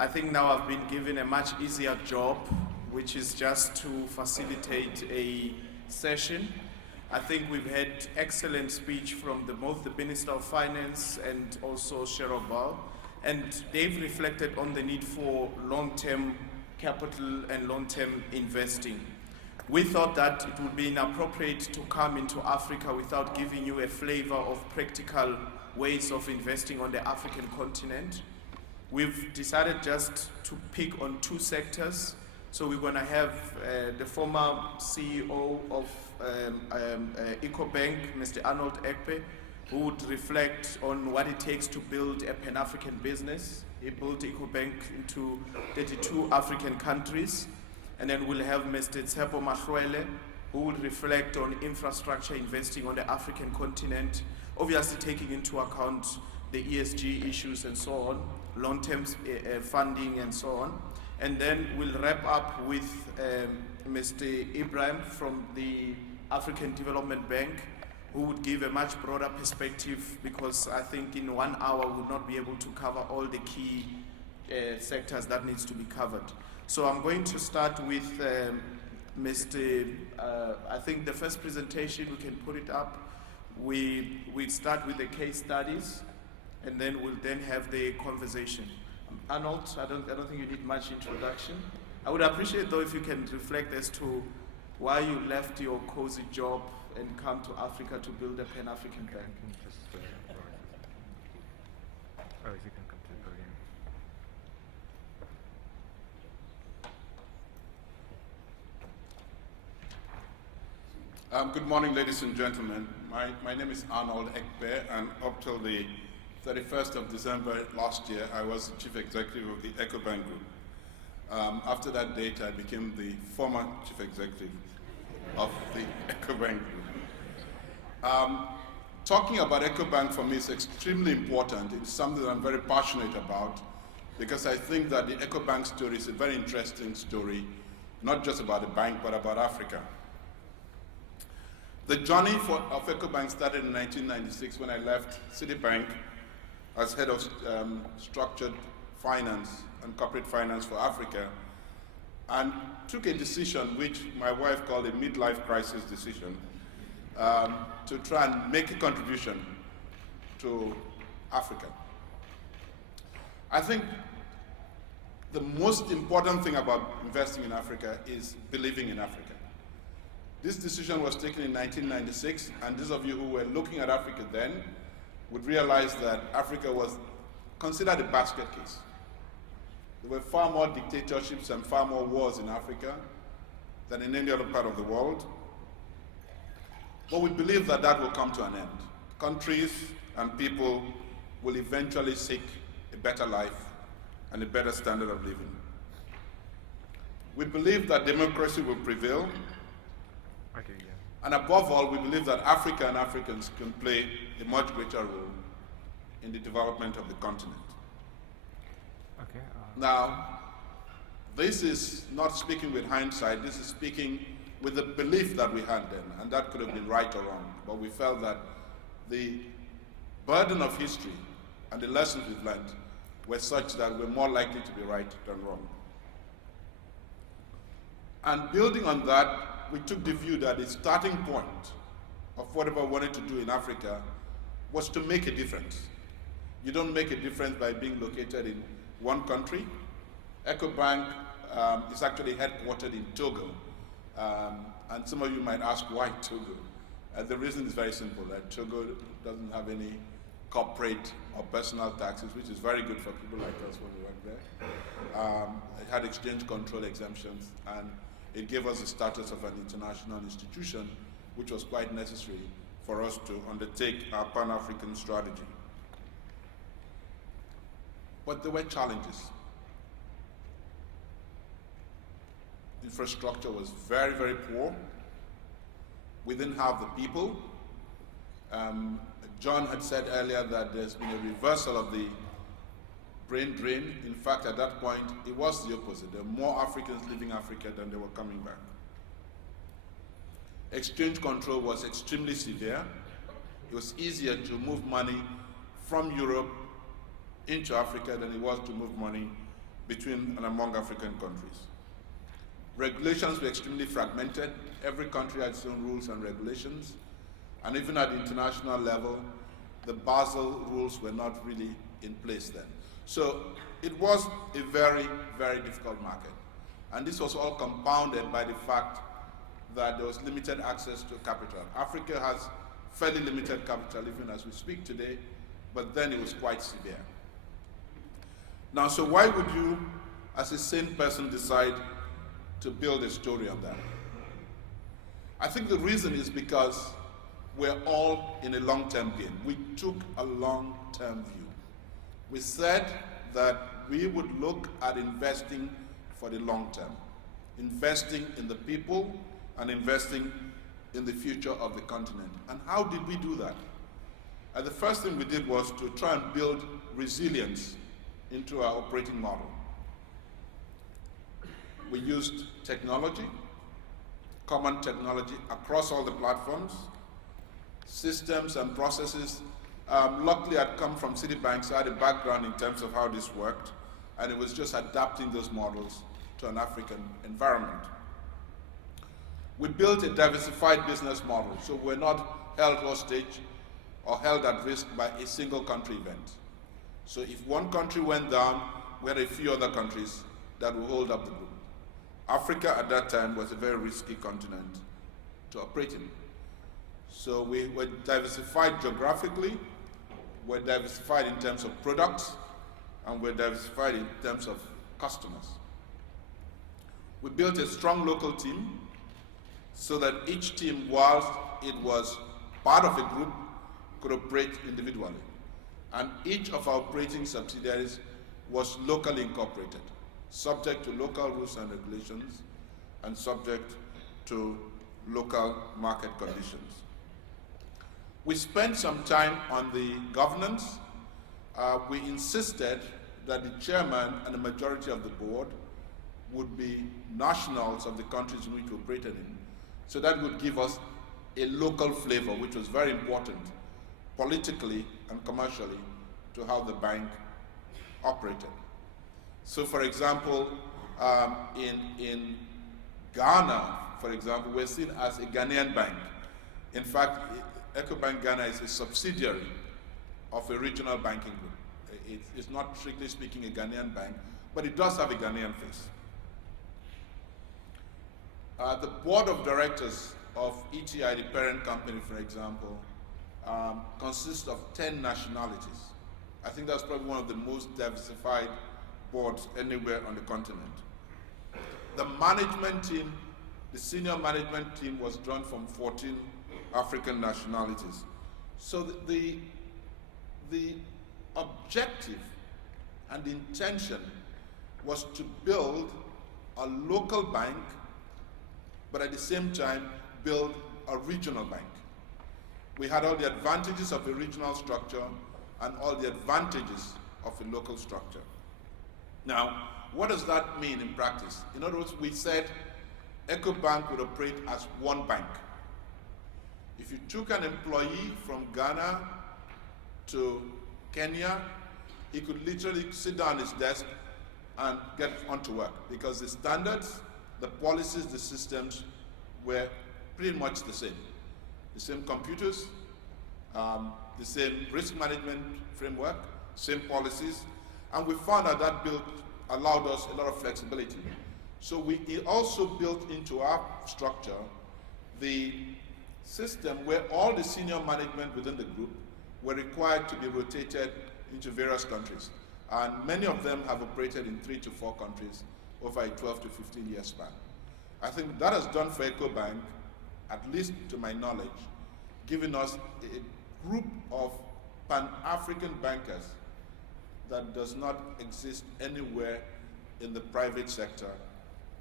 I think now I've been given a much easier job, which is just to facilitate a session. I think we've had excellent speech from both the Minister of Finance and also Tshepo, and they've reflected on the need for long-term capital and long-term investing. We thought that it would be inappropriate to come into Africa without giving you a flavor of practical ways of investing on the African continent. We've decided just to pick on two sectors. So we're going to have the former CEO of Ecobank, Mr. Arnold Ekpe, who would reflect on what it takes to build a Pan-African business. He built Ecobank into 32 African countries. And then we'll have Mr. Tshepo Mahloele, who will reflect on infrastructure investing on the African continent, obviously taking into account the ESG issues and so on, long-term funding and so on. And then we'll wrap up with Mr. Ebrima from the African Development Bank, who would give a much broader perspective, because I think in 1 hour we'll not be able to cover all the key sectors that needs to be covered. So I'm going to start with I think the first presentation, we can put it up. We start with the case studies, and then we'll then have the conversation. Arnold, I don't think you need much introduction. I would appreciate though if you can reflect as to why you left your cozy job and come to Africa to build a Pan-African bank. Oh, if you can come to the podium. Good morning, ladies and gentlemen. My name is Arnold Ekpe, and up till the 31st of December last year, I was the Chief Executive of the Ecobank Group. After that date, I became the former Chief Executive of the Ecobank Group. Talking about Ecobank for me is extremely important. It's something that I'm very passionate about, because I think that the Ecobank story is a very interesting story, not just about the bank, but about Africa. The journey of Ecobank started in 1996 when I left Citibank as head of structured finance and corporate finance for Africa, and took a decision which my wife called a midlife crisis decision, to try and make a contribution to Africa. I think the most important thing about investing in Africa is believing in Africa. This decision was taken in 1996, and those of you who were looking at Africa then would realize that Africa was considered a basket case. There were far more dictatorships and far more wars in Africa than in any other part of the world. But we believe that that will come to an end. Countries and people will eventually seek a better life and a better standard of living. We believe that democracy will prevail. Okay, yeah. And above all, we believe that Africa and Africans can play a much greater role in the development of the continent. Okay. Now, this is not speaking with hindsight, this is speaking with the belief that we had then, and that could have been right or wrong, but we felt that the burden of history and the lessons we've learned were such that we're more likely to be right than wrong. And building on that, we took the view that the starting point of whatever we wanted to do in Africa was to make a difference. You don't make a difference by being located in one country. Ecobank is actually headquartered in Togo. And some of you might ask, why Togo? The reason is very simple, that Togo doesn't have any corporate or personal taxes, which is very good for people like us when we work there. It had exchange control exemptions, and it gave us the status of an international institution, which was quite necessary for us to undertake our Pan-African strategy. But there were challenges. Infrastructure was very, very poor. We didn't have the people. John had said earlier that there's been a reversal of the brain drain. In fact, at that point, it was the opposite. There were more Africans leaving Africa than they were coming back. Exchange control was extremely severe. It was easier to move money from Europe into Africa than it was to move money between and among African countries. Regulations were extremely fragmented. Every country had its own rules and regulations. And even at the international level, the Basel rules were not really in place then. So it was a very, very difficult market. And this was all compounded by the fact that there was limited access to capital. Africa has fairly limited capital even as we speak today, but then it was quite severe. Now, so why would you, as a sane person, decide to build a story on that? I think the reason is because we're all in a long-term game. We took a long-term view. We said that we would look at investing for the long term, investing in the people and investing in the future of the continent. And how did we do that? And the first thing we did was to try and build resilience into our operating model. We used technology, common technology across all the platforms, systems and processes. Luckily, I'd come from Citibank, so I had a background in terms of how this worked, and it was just adapting those models to an African environment. We built a diversified business model, so we're not held hostage or held at risk by a single country event. So if one country went down, we had a few other countries that would hold up the group. Africa at that time was a very risky continent to operate in. So we were diversified geographically, we're diversified in terms of products, and we're diversified in terms of customers. We built a strong local team so that each team, whilst it was part of a group, could operate individually. And each of our operating subsidiaries was locally incorporated, subject to local rules and regulations, and subject to local market conditions. We spent some time on the governance. We insisted that the chairman and the majority of the board would be nationals of the countries in which we operated in. So that would give us a local flavor, which was very important politically and commercially to how the bank operated. So for example, in Ghana, for example, we're seen as a Ghanaian bank. In fact, Ecobank Ghana is a subsidiary of a regional banking group. It's not strictly speaking a Ghanaian bank, but it does have a Ghanaian face. The board of directors of ETI, the parent company, for example, consists of 10 nationalities. I think that's probably one of the most diversified boards anywhere on the continent. The management team, the senior management team, was drawn from 14 African nationalities. So the objective and the intention was to build a local bank, but at the same time build a regional bank. We had all the advantages of a regional structure and all the advantages of a local structure. Now, what does that mean in practice? In other words, we said Ecobank would operate as one bank. If you took an employee from Ghana to Kenya, he could literally sit down at his desk and get on to work, because the standards, the policies, the systems were pretty much the same. The same computers, the same risk management framework, same policies, and we found out that allowed us a lot of flexibility. So we also built into our structure the system where all the senior management within the group were required to be rotated into various countries. And many of them have operated in 3 to 4 countries over a 12 to 15 year span. I think that has done for Ecobank, at least to my knowledge, giving us a group of Pan-African bankers that does not exist anywhere in the private sector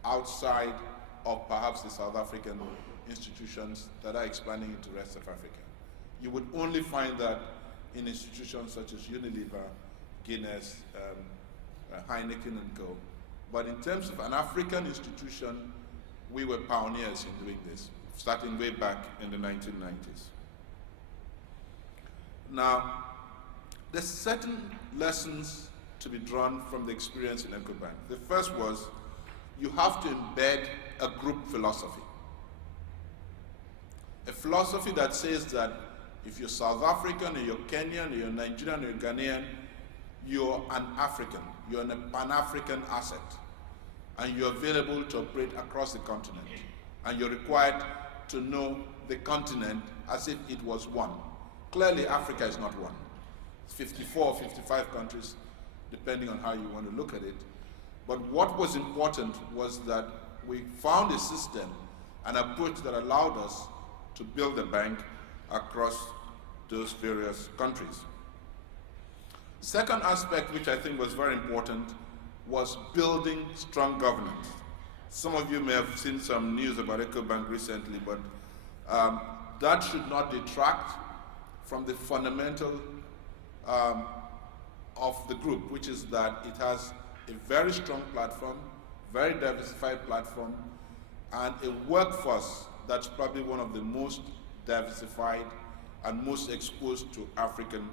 outside of perhaps the South African institutions that are expanding into the rest of Africa. You would only find that in institutions such as Unilever, Guinness, Heineken and Co. But in terms of an African institution, we were pioneers in doing this, starting way back in the 1990s. Now, there's certain lessons to be drawn from the experience in Ecobank. The first was, you have to embed a group philosophy. A philosophy that says that if you're South African, or you're Kenyan, or you're Nigerian, or you're Ghanaian, you're an African, you're a Pan-African asset, and you're available to operate across the continent, and you're required to know the continent as if it was one. Clearly, Africa is not one. It's 54 or 55 countries, depending on how you want to look at it. But what was important was that we found a system, an approach that allowed us to build a bank across those various countries. Second aspect, which I think was very important, was building strong governance. Some of you may have seen some news about Ecobank recently, but that should not detract from the fundamental of the group, which is that it has a very strong platform, very diversified platform, and a workforce that's probably one of the most diversified and most exposed to African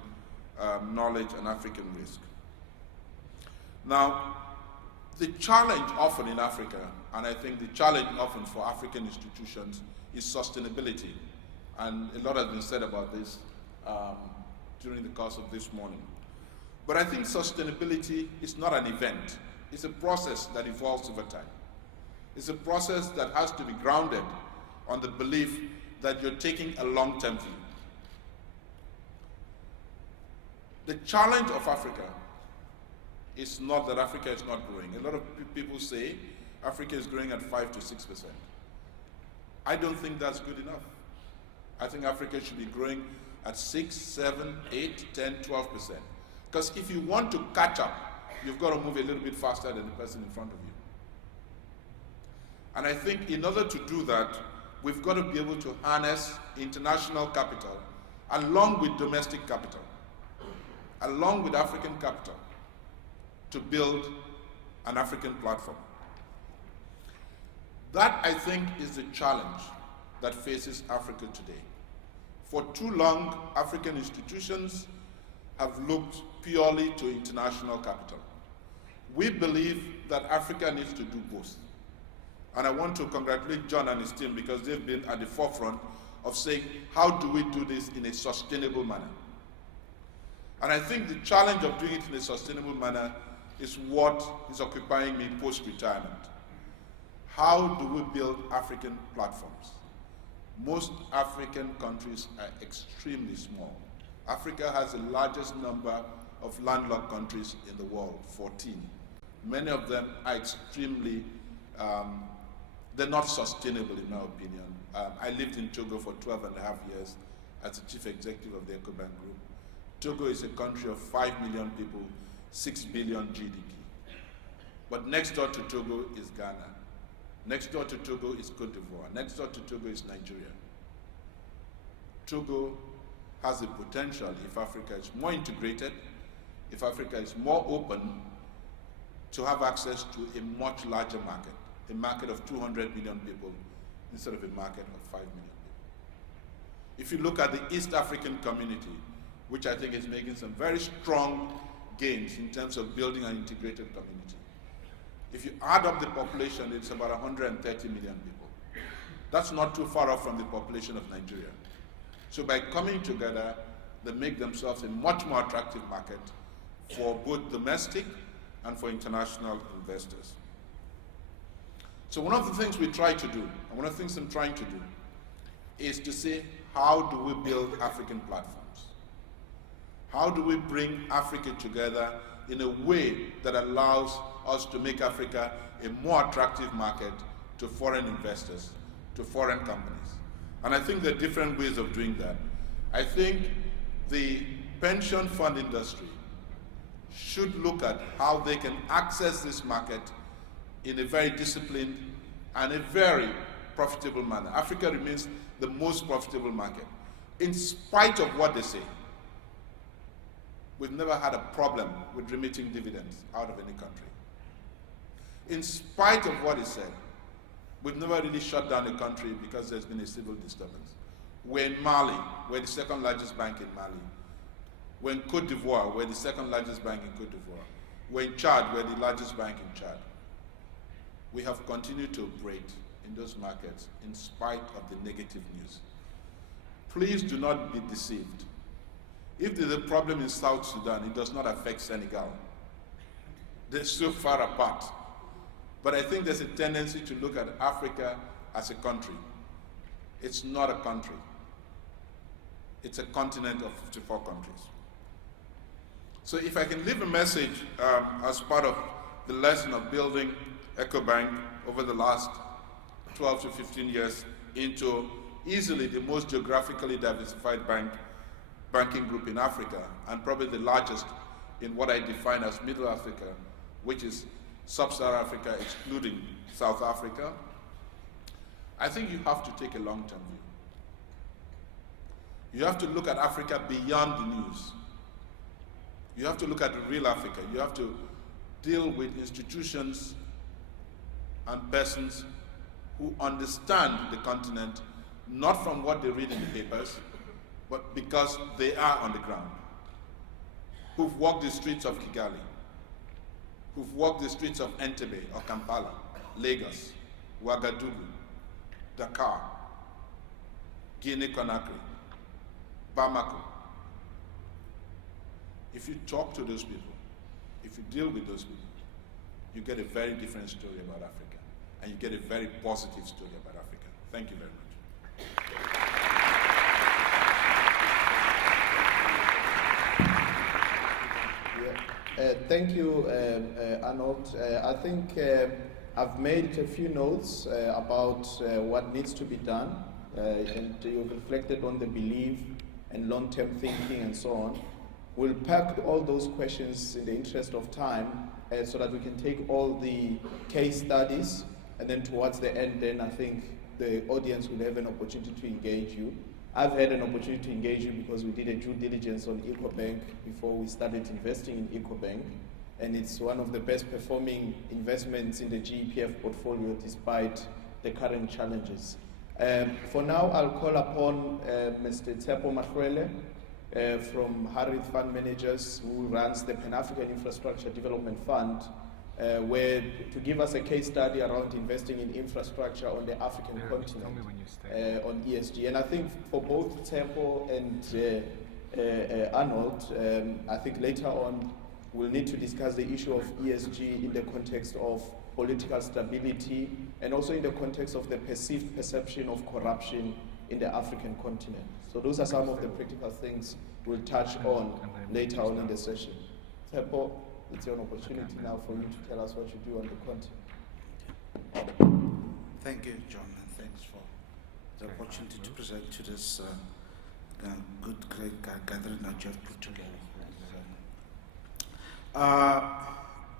knowledge and African risk. Now, the challenge often in Africa, and I think the challenge often for African institutions, is sustainability. And a lot has been said about this during the course of this morning. But I think sustainability is not an event. It's a process that evolves over time. It's a process that has to be grounded on the belief that you're taking a long-term view. The challenge of Africa is not that Africa is not growing. A lot of people say Africa is growing at 5 to 6%. I don't think that's good enough. I think Africa should be growing at 6, 7, 8, 10, 12%. Because if you want to catch up, you've got to move a little bit faster than the person in front of you. And I think in order to do that, we've got to be able to harness international capital along with domestic capital, along with African capital, to build an African platform. That, I think, is the challenge that faces Africa today. For too long, African institutions have looked purely to international capital. We believe that Africa needs to do both. And I want to congratulate John and his team because they've been at the forefront of saying, how do we do this in a sustainable manner? And I think the challenge of doing it in a sustainable manner is what is occupying me post-retirement. How do we build African platforms? Most African countries are extremely small. Africa has the largest number of landlocked countries in the world, 14. Many of them are extremely, they're not sustainable in my opinion. I lived in Togo for 12 and a half years as the chief executive of the Ecobank Group. Togo is a country of 5 million people, 6 billion GDP. But next door to Togo is Ghana. Next door to Togo is Cote d'Ivoire. Next door to Togo is Nigeria. Togo has the potential, if Africa is more integrated, if Africa is more open, to have access to a much larger market, a market of 200 million people instead of a market of 5 million people. If you look at the East African community, which I think is making some very strong gains in terms of building an integrated community, if you add up the population, it's about 130 million people. That's not too far off from the population of Nigeria. So by coming together, they make themselves a much more attractive market for both domestic and for international investors. So one of the things we try to do, and one of the things I'm trying to do, is to say, how do we build African platforms? How do we bring Africa together in a way that allows us to make Africa a more attractive market to foreign investors, to foreign companies? And I think there are different ways of doing that. I think the pension fund industry should look at how they can access this market in a very disciplined and a very profitable manner. Africa remains the most profitable market, in spite of what they say. We've never had a problem with remitting dividends out of any country. In spite of what is said, we've never really shut down a country because there's been a civil disturbance. We're in Mali, we're the second largest bank in Mali. We're in Cote d'Ivoire, we're the second largest bank in Cote d'Ivoire. We're in Chad, we're the largest bank in Chad. We have continued to operate in those markets in spite of the negative news. Please do not be deceived. If there's a problem in South Sudan, it does not affect Senegal. They're so far apart. But I think there's a tendency to look at Africa as a country. It's not a country. It's a continent of 54 countries. So if I can leave a message as part of the lesson of building Ecobank over the last 12 to 15 years into easily the most geographically diversified banking group in Africa, and probably the largest in what I define as Middle Africa, which is Sub-Saharan Africa excluding South Africa, I think you have to take a long-term view. You have to look at Africa beyond the news. You have to look at the real Africa. You have to deal with institutions and persons who understand the continent, not from what they read in the papers, but because they are on the ground, who've walked the streets of Kigali, who've walked the streets of Entebbe or Kampala, Lagos, Ouagadougou, Dakar, Guinea-Conakry, Bamako. If you talk to those people, if you deal with those people, you get a very different story about Africa, and you get a very positive story about Africa. Thank you very much. Thank you, Arnold. I think I've made a few notes about what needs to be done, and you've reflected on the belief and long-term thinking and so on. We'll pack all those questions in the interest of time so that we can take all the case studies, and then towards the end, then I think the audience will have an opportunity to engage you. I've had an opportunity to engage you because we did a due diligence on Ecobank before we started investing in Ecobank, and it's one of the best performing investments in the GEPF portfolio despite the current challenges. For now, I'll call upon Mr. Tshepo Mahloele from Harith Fund Managers, who runs the Pan-African Infrastructure Development Fund, where to give us a case study around investing in infrastructure on the African continent on ESG. And I think for both Tshepo and Arnold, I think later on we'll need to discuss the issue of ESG in the context of political stability and also in the context of the perceived perception of corruption in the African continent. So those are some of the practical things we'll touch on later on in the session. Tshepo, it's an opportunity now for you to tell us what you do on the continent. Thank you, John, and thanks for the opportunity to present to this great gathering that you have put together.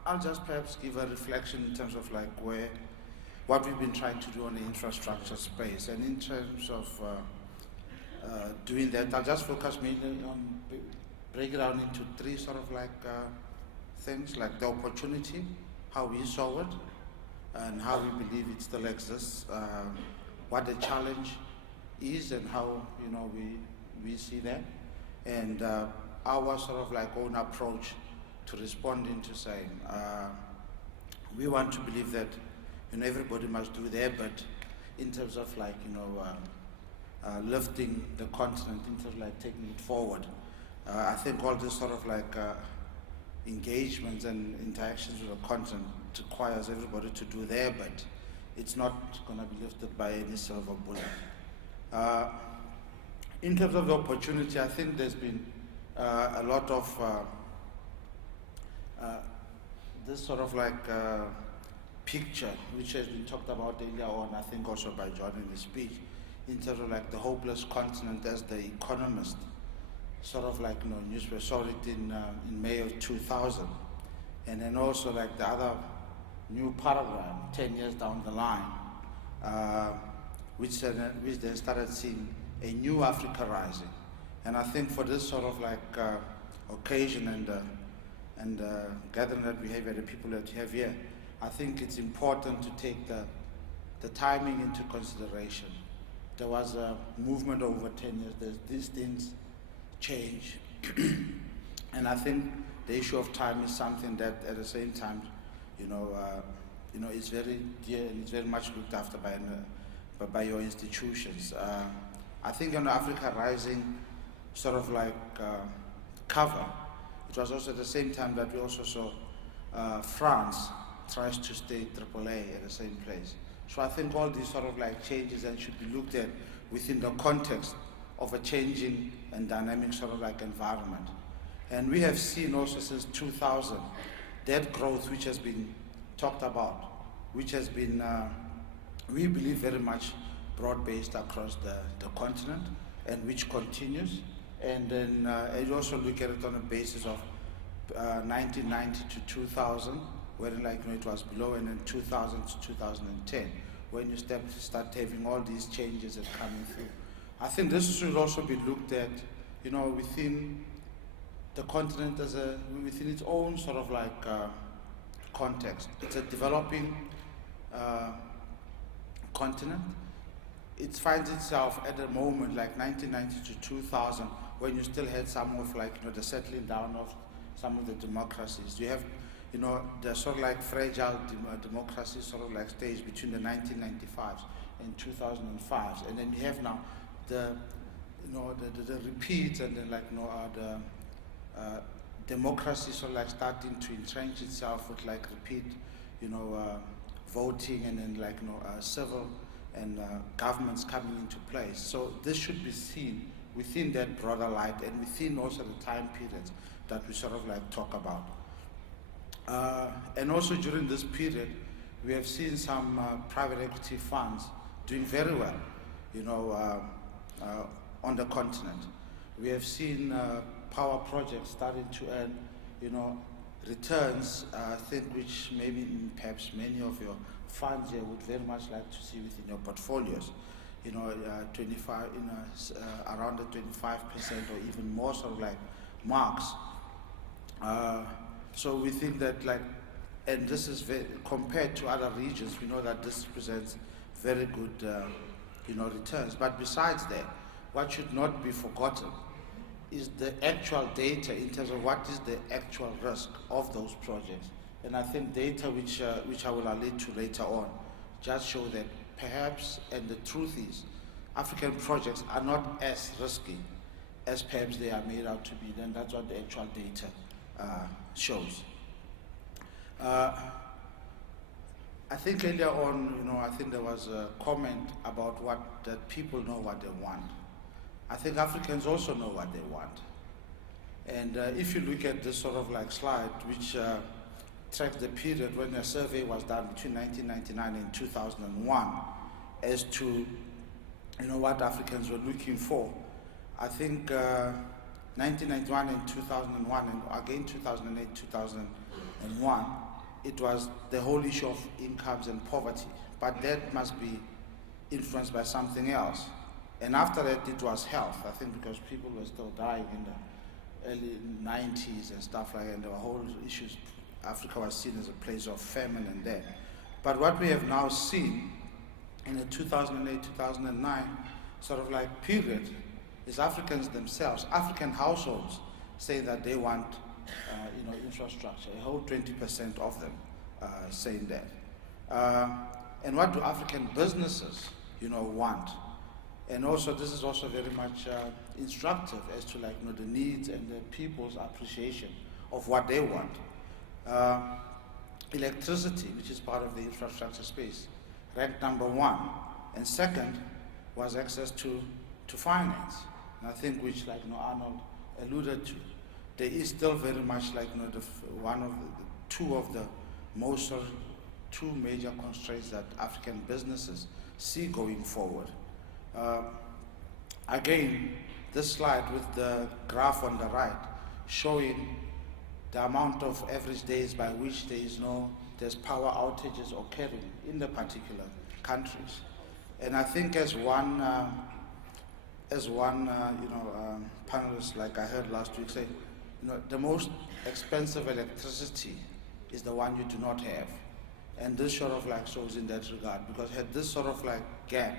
I'll just perhaps give a reflection in terms of like what we've been trying to do on the infrastructure space, and in terms of doing that, I'll just focus mainly on break it down into three sort of like things, like the opportunity, how we saw it, and how we believe it still exists, what the challenge is, and how we see that, and our sort of like own approach to responding to saying we want to believe that everybody must do their bit in terms of like lifting the continent, in terms of like taking it forward. I think all this sort of like engagements and interactions with the continent requires everybody to do their bit. It's not going to be lifted by any silver bullet. In terms of the opportunity, I think there's been a lot of this sort of like picture, which has been talked about earlier on, I think also by John in his speech, in terms of like the hopeless continent, as the Economist sort of like newspaper saw it in May of 2000, and then also like the other new paragraph 10 years down the line, which then started seeing a new Africa rising. And I think for this sort of like occasion and gathering that we have here, the people that we have here, I think it's important to take the timing into consideration. There was a movement over 10 years. These things change. And I think the issue of time is something that at the same time, is very dear and it's very much looked after by your institutions. I think on Africa Rising sort of like cover, it was also at the same time that we also saw France tries to stay AAA at the same place. So I think all these sort of like changes and should be looked at within the context of a changing and dynamic sort of like environment. And we have seen also since 2000 that growth which has been talked about, which has been, we believe, very much broad-based across the continent and which continues. And then you also look at it on a basis of 1990 to 2000, when it was below, and then 2000 to 2010, when you start having all these changes that coming through. I think this should also be looked at, within the continent within its own sort of like context. It's a developing continent. It finds itself at a moment like 1990 to 2000, when you still had some of the settling down of some of the democracies. You have the sort of like fragile democracy sort of like stage between the 1995s and 2005s, and then you have now the repeat, and then the democracy sort of like starting to entrench itself with like repeat voting, and then civil and governments coming into place. So this should be seen within that broader light and within also the time periods that we sort of like talk about. And also during this period, we have seen some private equity funds doing very well, on the continent. We have seen power projects starting to earn, returns, I think, which maybe perhaps many of your funds here would very much like to see within your portfolios. 25, around the 25% or even more sort of like marks. So we think that and this is compared to other regions, we know that this presents very good, returns. But besides that, what should not be forgotten is the actual data in terms of what is the actual risk of those projects. And I think data which I will allude to later on just show that perhaps, and the truth is, African projects are not as risky as perhaps they are made out to be. Then that's what the actual data shows. I think earlier on, I think there was a comment about that people know what they want. I think Africans also know what they want. And if you look at this sort of like slide, which tracks the period when a survey was done between 1999 and 2001 as to, what Africans were looking for, I think 1991 and 2001, and again 2008, 2001, it was the whole issue of incomes and poverty. But that must be influenced by something else. And after that, it was health, I think, because people were still dying in the early 90s and stuff like that, and there were whole issues. Africa was seen as a place of famine and death. But what we have now seen in the 2008, 2009 sort of like period is Africans themselves, African households, saying that they want infrastructure, a whole 20% of them saying that. And what do African businesses, want? And also, this is also very much instructive as to the needs and the people's appreciation of what they want. Electricity, which is part of the infrastructure space, ranked number 1. And second was access to finance. And I think which Arnold alluded to. There is still very much two of the most two major constraints that African businesses see going forward. Again, this slide with the graph on the right showing the amount of average days by which there's power outages occurring in the particular countries. And I think as one panelist, like I heard last week, say, the most expensive electricity is the one you do not have. And this sort of shows in that regard, because had this sort of gap,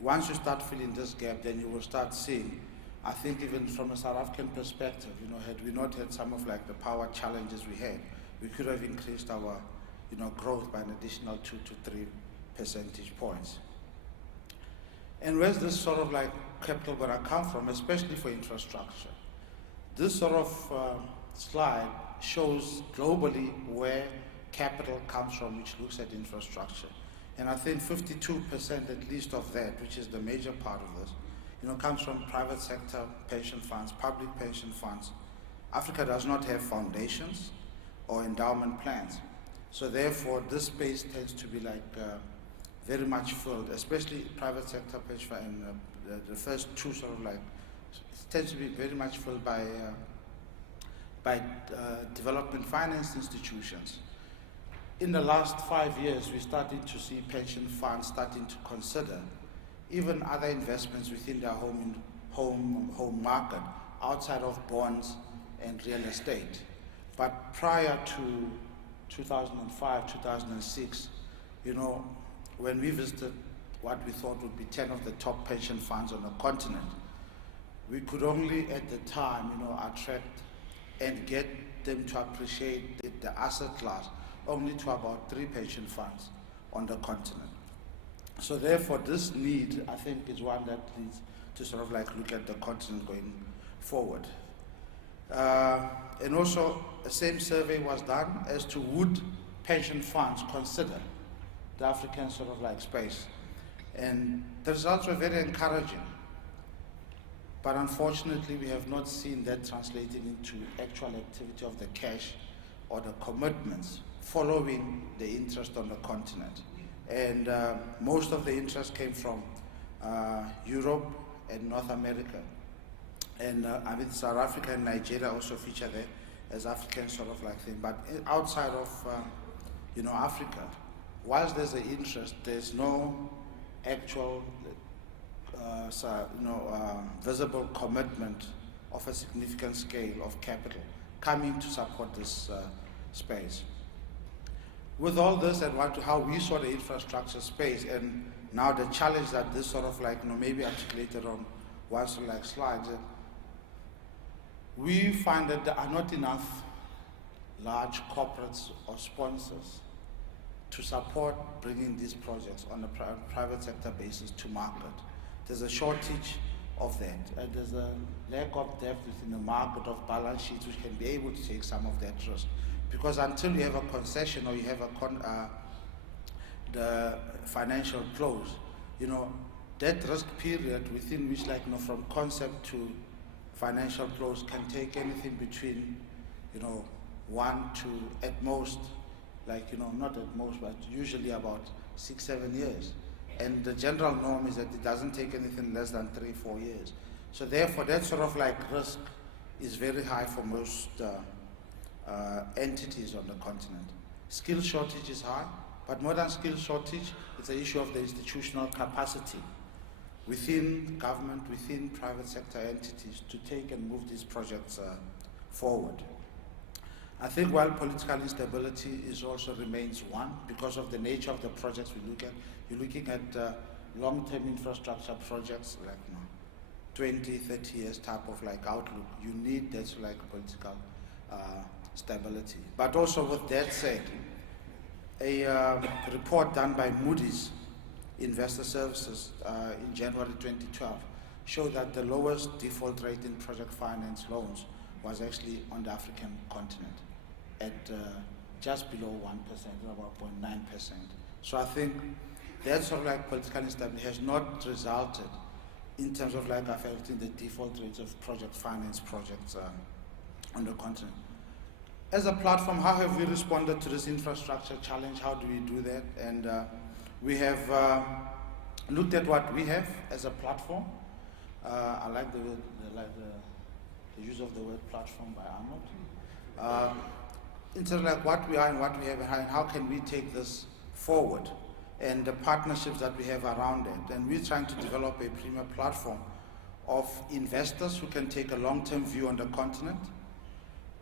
once you start filling this gap, then you will start seeing I think even from a South African perspective, you know, had we not had some of like the power challenges we had, we could have increased our, you know, growth by an additional 2 to 3 percentage points. And where's this sort of like capital going to come from, especially for infrastructure? This sort of slide shows globally where capital comes from, which looks at infrastructure. And I think 52% at least of that, which is the major part of this, you know, comes from private sector pension funds, public pension funds. Africa does not have foundations or endowment plans. So therefore, this space tends to be like very much filled, especially private sector pension fund, and the first two sort of like, it tends to be very much filled by development finance institutions. In the last 5 years, we're starting to see pension funds starting to consider even other investments within their home market, outside of bonds and real estate. But prior to 2005, 2006, you know, when we visited what we thought would be 10 of the top pension funds on the continent, we could only at the time, you know, attract and get them to appreciate the asset class only to about 3 pension funds on the continent. So therefore, this need, I think, is one that needs to sort of like look at the continent going forward. And also, the same survey was done as to would pension funds consider the African sort of like space. And the results were very encouraging. But unfortunately, we have not seen that translated into actual activity of the cash or the commitments following the interest on the continent. And most of the interest came from Europe and North America. And I mean, South Africa and Nigeria also feature there as African sort of like thing. But outside of, you know, Africa, whilst there's an interest, there's no actual, visible commitment of a significant scale of capital coming to support this space. With all this and how we saw the infrastructure space, and now the challenge that this sort of like, you know, maybe articulated on one sort of like slides, we find that there are not enough large corporates or sponsors to support bringing these projects on a private sector basis to market. There's a shortage of that. There's a lack of depth within the market of balance sheets which can be able to take some of that risk. Because until you have a concession or you have the financial close, you know, that risk period within which, like, you know, from concept to financial close can take anything between, you know, 1 to at most, like, you know, not at most, but usually about 6-7 years. And the general norm is that it doesn't take anything less than 3-4 years. So therefore, that sort of like risk is very high for most entities on the continent. Skill shortage is high, but more than skill shortage, it's an issue of the institutional capacity within government, within private sector entities to take and move these projects forward. I think while political instability is also remains one, because of the nature of the projects we look at, you're looking at long-term infrastructure projects, like, you know, 20, 30 years type of like outlook. You need that like political stability. But also with that said, a report done by Moody's Investor Services in January 2012 showed that the lowest default rate in project finance loans was actually on the African continent at just below 1%, about 0.9%. So I think that sort of like political instability has not resulted in terms of like affecting the default rates of project finance projects on the continent. As a platform, how have we responded to this infrastructure challenge? How do we do that? And we have looked at what we have as a platform. I like the use of the word platform by Arnold. In terms of like what we are and what we have and how can we take this forward, and the partnerships that we have around it. And we're trying to develop a premier platform of investors who can take a long-term view on the continent.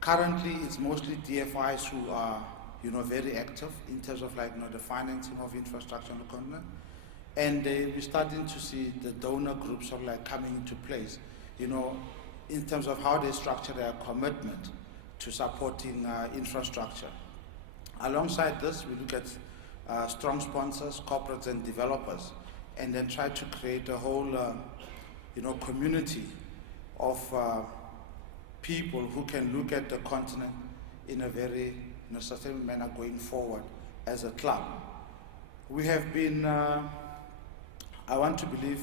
Currently, it's mostly DFIs who are, you know, very active in terms of like, you know, the financing of infrastructure on the continent. And we're starting to see the donor groups sort of like coming into place in terms of how they structure their commitment to supporting infrastructure. Alongside this, we look at strong sponsors, corporates and developers, and then try to create a whole community of people who can look at the continent in a very sustainable manner going forward as a club. We have been, I want to believe,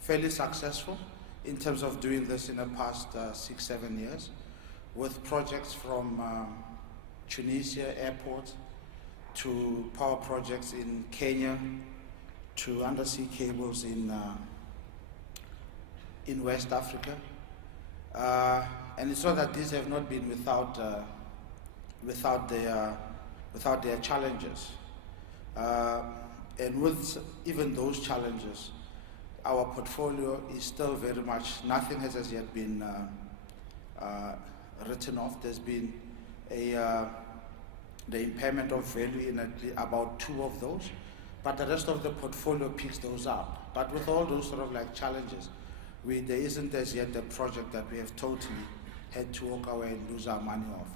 fairly successful in terms of doing this in the past 6-7 years, with projects from Tunisia airport to power projects in Kenya to undersea cables in West Africa. And it's not that these have not been without their challenges. And with even those challenges, our portfolio is still very much, nothing has as yet been written off. There's been the impairment of value in about 2 of those, but the rest of the portfolio picks those up. But with all those sort of like challenges, there isn't as yet a project that we have totally had to walk away and lose our money off.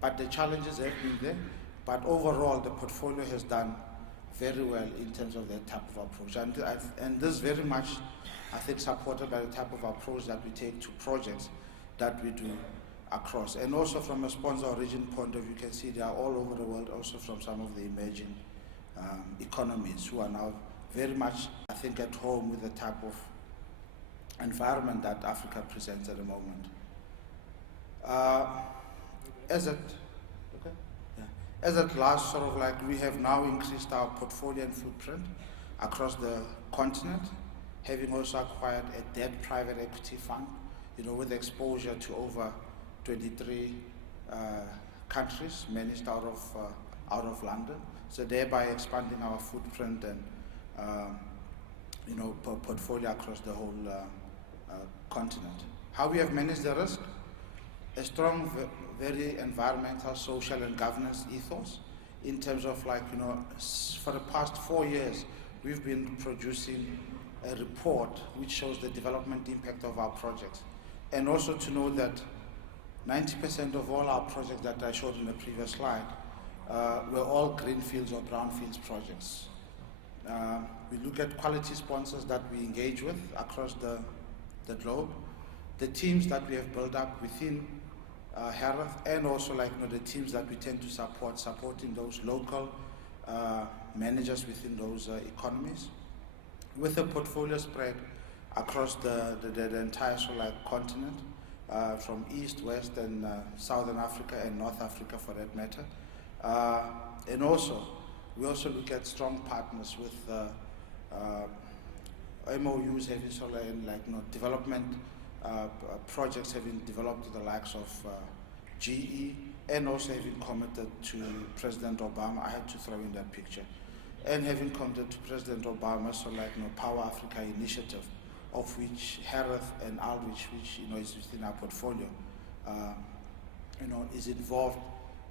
But the challenges have been there, but overall the portfolio has done very well in terms of that type of approach. And this is very much, I think, supported by the type of approach that we take to projects that we do across. And also from a sponsor origin point of view, you can see they are all over the world, also from some of the emerging economies who are now very much, I think, at home with the type of environment that Africa presents at the moment. As at last, sort of like, we have now increased our portfolio and footprint across the continent, having also acquired a debt private equity fund, with exposure to over 23 countries managed out of London. So thereby expanding our footprint and portfolio across the whole continent. How we have managed the risk? A strong, very environmental, social and governance ethos in terms of for the past 4 years, we've been producing a report which shows the development impact of our projects. And also to know that 90% of all our projects that I showed in the previous slide were all greenfields or brownfields projects. We look at quality sponsors that we engage with across the globe, the teams that we have built up within Harith, and also the teams that we tend to supporting those local managers within those economies, with a portfolio spread across the entire continent, from East, West, and Southern Africa and North Africa for that matter. And also, we also look at strong partners with MOUs having development projects having developed to the likes of GE, and also having committed to President Obama. I had to throw in that picture. And having committed to President Obama, Power Africa initiative, of which Harith and Outreach, which is within our portfolio, is involved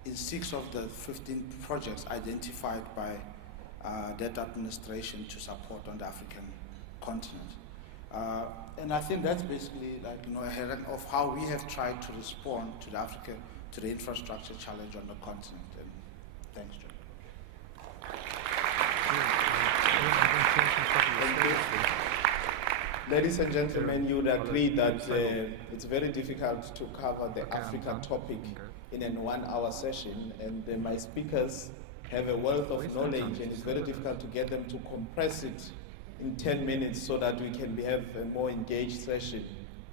in 6 of the 15 projects identified by that administration to support on the African continent. And I think that's basically a heading of how we have tried to respond to the infrastructure challenge on the continent. And thanks, John. Ladies and gentlemen, you would agree that it's very difficult to cover the Africa topic in a 1-hour session, and my speakers have a wealth of knowledge, and it's very difficult to get them to compress it in 10 minutes so that we can have a more engaged session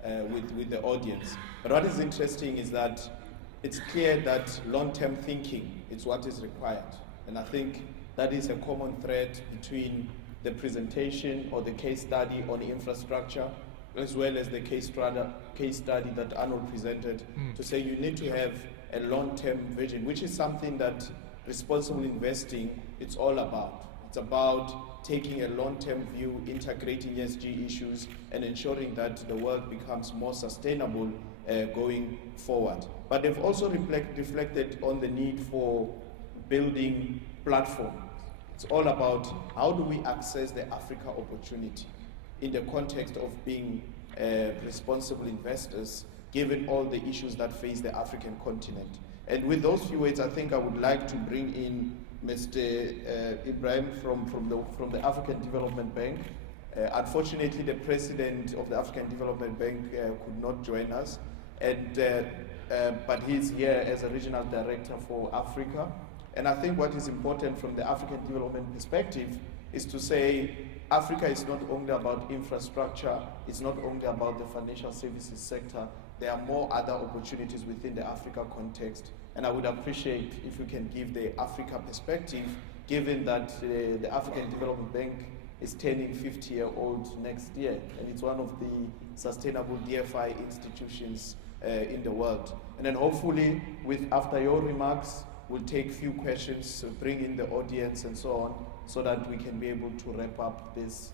with the audience. But what is interesting is that it's clear that long-term thinking is what is required, and I think that is a common thread between the presentation or the case study on infrastructure, as well as the case study that Arnold presented, to say you need to have a long-term vision, which is something that responsible investing, it's all about. It's about taking a long-term view, integrating ESG issues, and ensuring that the world becomes more sustainable going forward. But they've also reflected on the need for building platforms. It's all about how do we access the Africa opportunity in the context of being responsible investors, given all the issues that face the African continent. And with those few words, I think I would like to bring in Mr. Ebrima from the African Development Bank. Unfortunately, the president of the African Development Bank could not join us, but he's here as a regional director for Africa. And I think what is important from the African development perspective is to say Africa is not only about infrastructure, it's not only about the financial services sector. There are more other opportunities within the Africa context. And I would appreciate if you can give the Africa perspective, given that the African Development Bank is turning 50-year-old next year, and it's one of the sustainable DFI institutions in the world. And then hopefully, after your remarks, we'll take a few questions, bring in the audience and so on, so that we can be able to wrap up this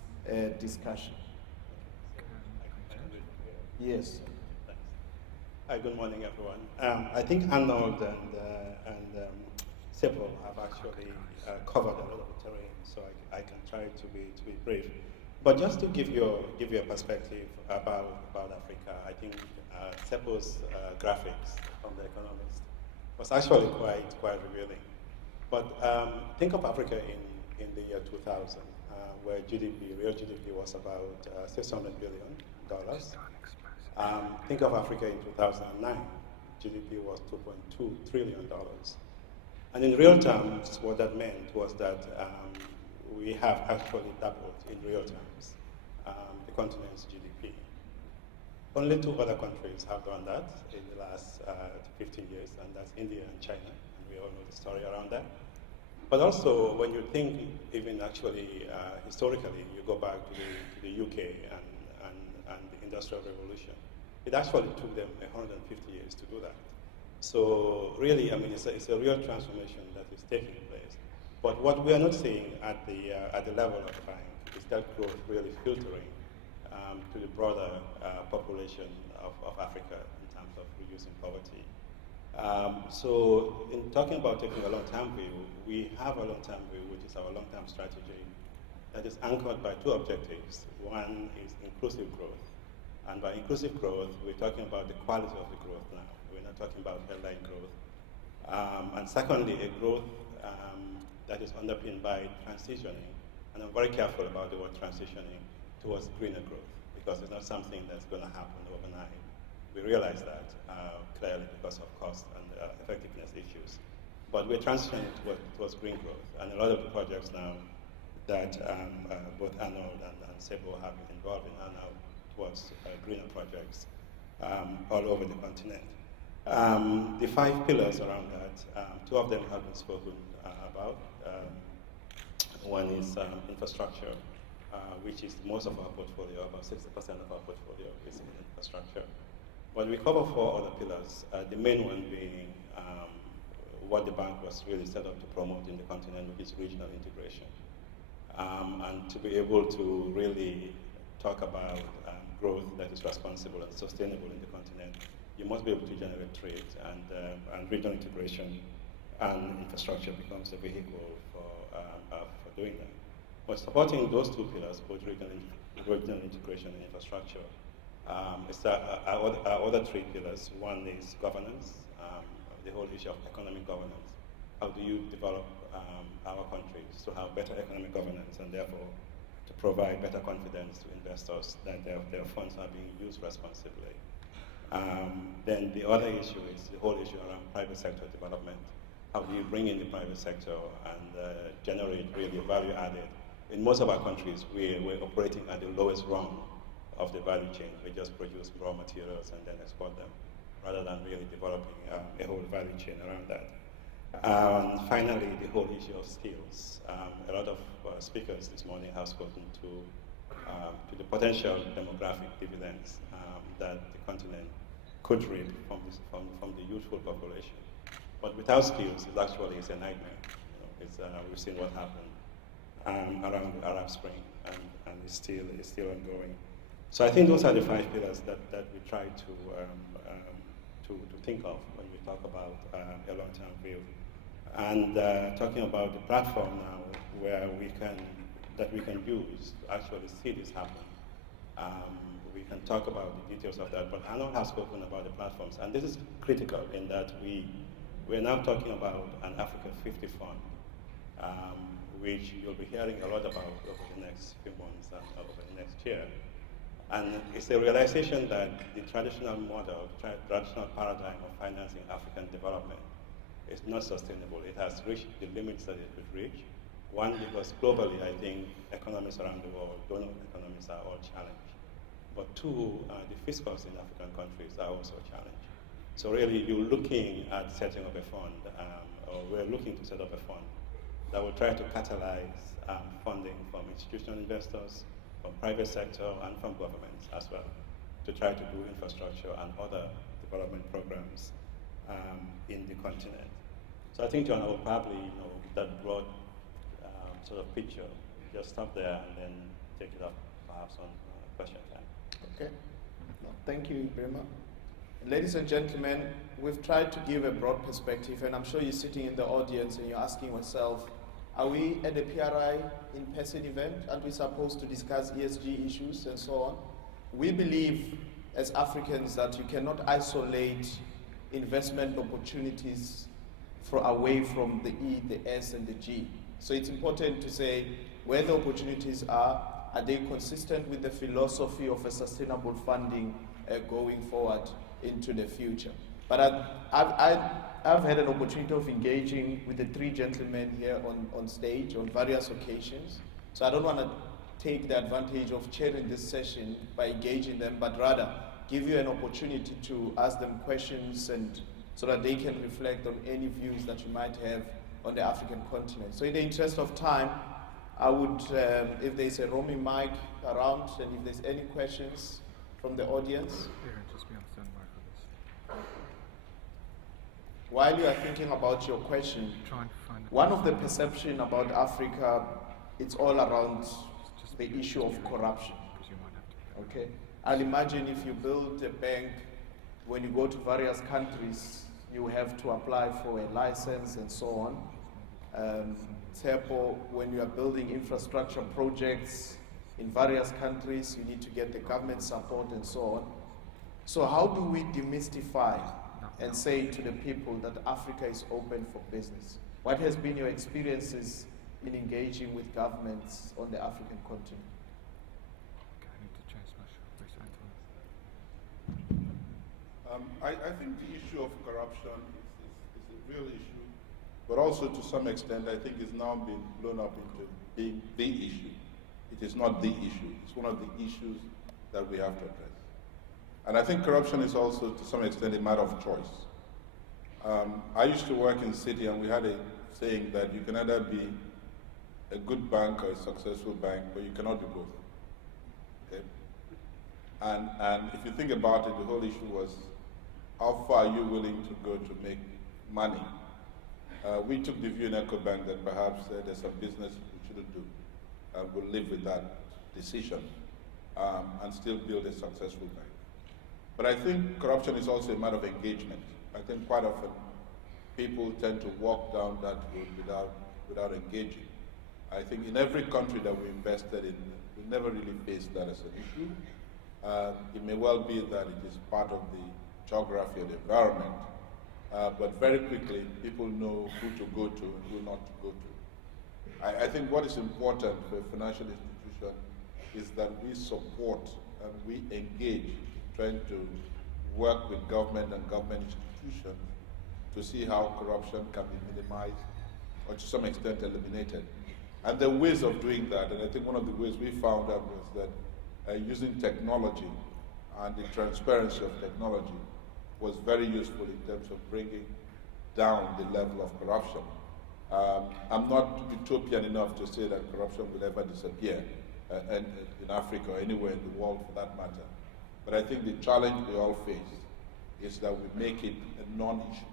discussion. Yes. Hi, good morning, everyone. I think Arnold and Tshepo have actually covered a lot of the terrain, so I can try to be brief. But just to give you a perspective about Africa, I think Tshepo's graphics from The Economist was actually quite revealing. But think of Africa in the year 2000, where real GDP was about $600 billion. Think of Africa in 2009, GDP was $2.2 trillion. And in real terms, what that meant was that we have actually doubled in real terms the continent's GDP. Only 2 other countries have done that in the last 15 years, and that's India and China, and we all know the story around that. But also, when you think even actually historically, you go back to the UK and the Industrial Revolution, it actually took them 150 years to do that. So really, I mean, it's a real transformation that is taking place. But what we are not seeing at the level of the bank is that growth really filtering to the broader population of Africa in terms of reducing poverty. So in talking about taking a long-term view, we have a long-term view, which is our long-term strategy that is anchored by 2 objectives. One is inclusive growth. And by inclusive growth, we're talking about the quality of the growth now. We're not talking about headline growth. And secondly, a growth that is underpinned by transitioning, and I'm very careful about the word transitioning, towards greener growth, because it's not something that's going to happen overnight. We realize that clearly because of cost and effectiveness issues. But we're transitioning towards green growth, and a lot of the projects now that both Arnold and Tshepo have been involved in are now towards greener projects all over the continent. The 5 pillars around that, 2 of them have been spoken about. One is infrastructure, which is most of our portfolio, about 60% of our portfolio is in infrastructure. But we cover 4 other pillars, the main one being what the bank was really set up to promote in the continent, which is regional integration. And to be able to really talk about growth that is responsible and sustainable in the continent, you must be able to generate trade, and regional integration and infrastructure becomes a vehicle for doing that. But supporting those 2 pillars, both regional integration and infrastructure, our other 3 pillars. One is governance, the whole issue of economic governance. How do you develop our countries to have better economic governance, and therefore to provide better confidence to investors that their funds are being used responsibly. Then the other issue is the whole issue around private sector development. How do you bring in the private sector and generate really value added? In most of our countries, we're operating at the lowest rung of the value chain. We just produce raw materials and then export them, rather than really developing a whole value chain around that. Finally, the whole issue of skills. A lot of speakers this morning have spoken to the potential demographic dividends that the continent could reap from the youthful population. But without skills, it's a nightmare. We've seen what happened around the Arab Spring, and it's still ongoing. So I think those are the 5 pillars that we try to think of when we talk about a long-term view. And talking about the platform now, where we can use to actually see this happen. we can talk about the details of that. But Arnold has spoken about the platforms, and this is critical in that we're now talking about an Africa 50 fund, which you'll be hearing a lot about over the next few months and over the next year. And it's a realization that the traditional model, traditional paradigm of financing African development is not sustainable. It has reached the limits that it could reach. One, because globally, I think economies around the world, donor economies are all challenged. But two, the fiscals in African countries are also challenged. So really, you're looking at setting up a fund, or we're looking to set up a fund that will try to catalyze funding from institutional investors, from private sector, and from governments as well, to try to do infrastructure and other development programs in the continent. So I think, John, I will probably, that broad sort of picture, just stop there and then take it up perhaps on question time. Okay. Thank you, Ebrima. Ladies and gentlemen, we've tried to give a broad perspective, and I'm sure you're sitting in the audience and you're asking yourself, are we at a PRI in-person event? Aren't we supposed to discuss ESG issues and so on? We believe as Africans that you cannot isolate investment opportunities away from the E, the S, and the G. So it's important to say where the opportunities are they consistent with the philosophy of a sustainable funding going forward into the future? But I've had an opportunity of engaging with the three gentlemen here on stage on various occasions. So I don't want to take the advantage of chairing this session by engaging them, but rather give you an opportunity to ask them questions and so that they can reflect on any views that you might have on the African continent. So in the interest of time, I would, if there's a roaming mic around and if there's any questions from the audience. Just be on standby for this. While you are thinking about your question, one of the perception about Africa, it's all around the issue of corruption. Okay? I'll imagine if you build a bank, when you go to various countries, you have to apply for a license and so on. Tshepo, when you are building infrastructure projects in various countries, you need to get the government support and so on. So how do we demystify and say to the people that Africa is open for business? What has been your experiences in engaging with governments on the African continent? Okay, I need to change my voice. I think the issue of corruption is a real issue, but also to some extent I think it's now been blown up into being the issue. It is not the issue. It's one of the issues that we have to address. And I think corruption is also to some extent a matter of choice. I used to work in City and we had a saying that you can either be a good bank or a successful bank, but you cannot be both. Okay? And if you think about it, the whole issue was how far are you willing to go to make money? We took the view in Ecobank that perhaps there's some business we shouldn't do. We'll live with that decision and still build a successful bank. But I think corruption is also a matter of engagement. I think quite often people tend to walk down that road without engaging. I think in every country that we invested in, we never really faced that as an issue. It may well be that it is part of the geography of the environment, but very quickly people know who to go to and who not to go to. I think what is important for a financial institution is that we support and we engage trying to work with government and government institutions to see how corruption can be minimized or to some extent eliminated. And there are ways of doing that, and I think one of the ways we found out was that using technology and the transparency of technology was very useful in terms of bringing down the level of corruption. I'm not utopian enough to say that corruption will ever disappear in Africa or anywhere in the world for that matter. But I think the challenge we all face is that we make it a non-issue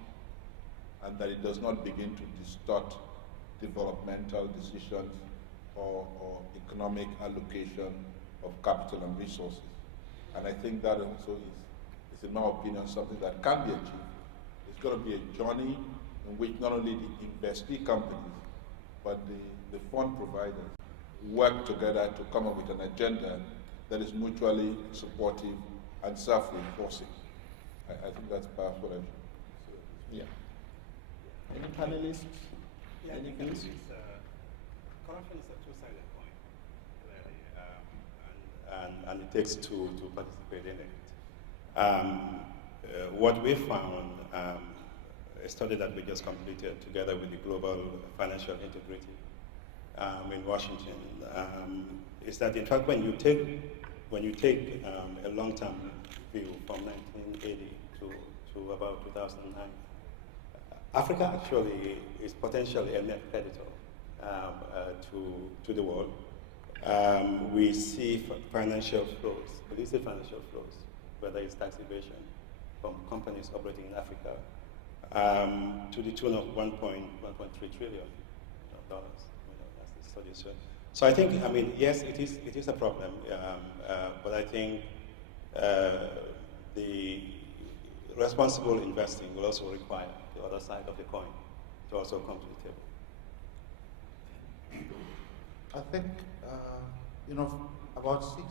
and that it does not begin to distort developmental decisions or economic allocation of capital and resources. And I think that also is, in my opinion, something that can be achieved. It's going to be a journey in which not only the investee companies, but the fund providers work together to come up with an agenda that is mutually supportive and self-reinforcing. I think that's perhaps what I should. Yeah. Any panelists? Yeah, Any I think views? corruption is a two-sided coin, clearly, and it takes two to participate in it. What we found, a study that we just completed together with the Global Financial Integrity in Washington, is that in fact when you take a long-term view from 1980 to about 2009, Africa actually is potentially a net creditor to the world. We see financial flows, illicit financial flows, whether it's tax evasion from companies operating in Africa, to the tune of $1.3 trillion dollars. That's the study shows. So I think, I mean, yes, it is a problem, but I think the responsible investing will also require the other side of the coin to also come to the table. I think, about 7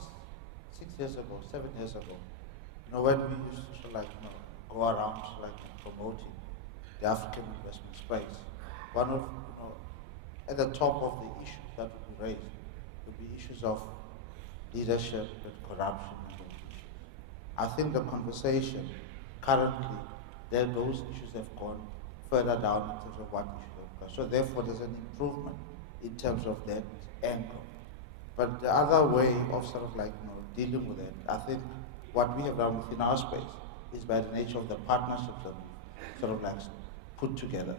years ago, when we used to go around promoting the African investment space, one of, at the top of the issues that would be raised would be issues of leadership and corruption. I think the conversation currently, those issues have gone further down in terms of what issues have gone. So therefore there's an improvement in terms of that angle. But the other way of dealing with it, I think what we have done within our space is by the nature of the partnerships that we put together.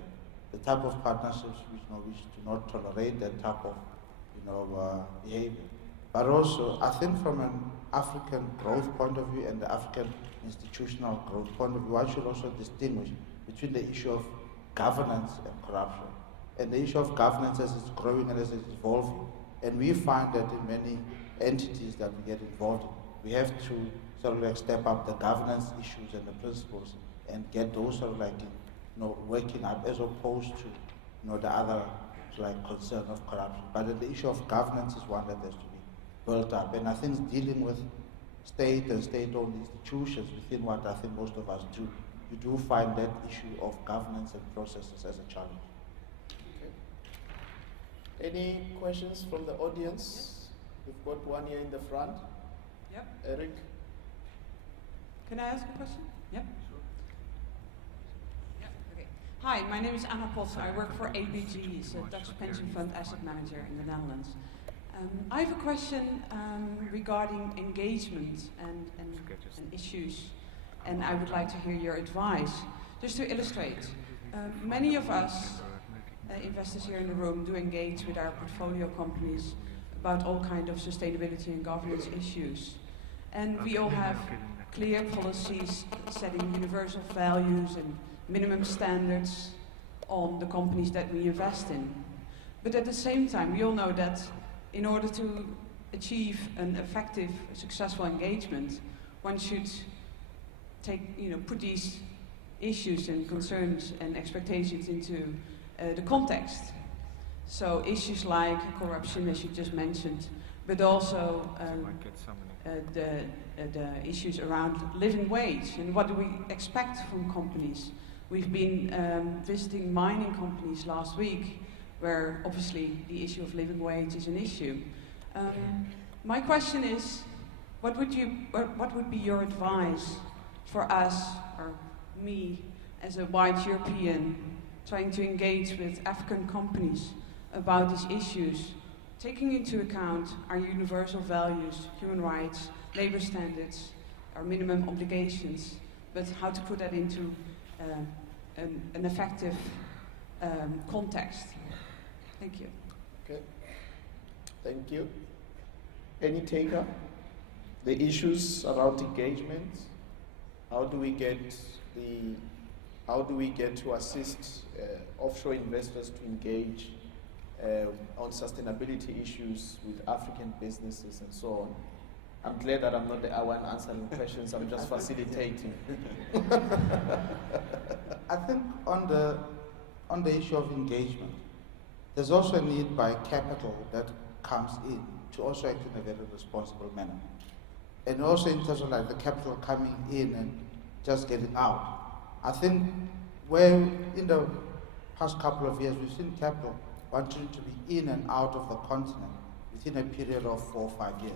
The type of partnerships which do not tolerate that type of behavior. But also, I think from an African growth point of view and the African institutional growth point of view, I should also distinguish between the issue of governance and corruption. And the issue of governance as it's growing and as it's evolving. And we find that in many entities that we get involved in, we have to step up the governance issues and the principles and get those working up as opposed to the other concern of corruption. But the issue of governance is one that has to be built up. And I think dealing with state and state-owned institutions within what I think most of us do, you do find that issue of governance and processes as a challenge. Okay. Any questions from the audience? We've got one here in the front. Yep. Eric? Can I ask a question? Yep. Okay. Hi, my name is Anna Potter. I work for ABG, it's a Dutch pension fund asset manager in the Netherlands. I have a question regarding engagement and issues, and I would like to hear your advice. Just to illustrate, many of us investors here in the room do engage with our portfolio companies about all kinds of sustainability and governance issues. And we all have clear policies setting universal values and minimum standards on the companies that we invest in. But at the same time, we all know that in order to achieve an effective, successful engagement, one should put these issues and concerns and expectations into the context. So issues like corruption, as you just mentioned, but also the issues around living wage and what do we expect from companies. We've been visiting mining companies last week, where obviously the issue of living wage is an issue. My question is, what would be your advice for us, or me, as a white European, trying to engage with African companies about these issues, taking into account our universal values, human rights, labor standards, our minimum obligations, but how to put that into an effective context? Thank you. Okay. Thank you. Any taker? The issues around engagement. How do we get to assist offshore investors to engage on sustainability issues with African businesses and so on? I'm glad that I'm not the one answering questions. I'm just facilitating. I think on the issue of engagement, there's also a need by capital that comes in to also act in a very responsible manner. and also in terms of like the capital coming in and just getting out. I think where in the past couple of years we've seen capital wanting to be in and out of the continent within a period of 4 or 5 years.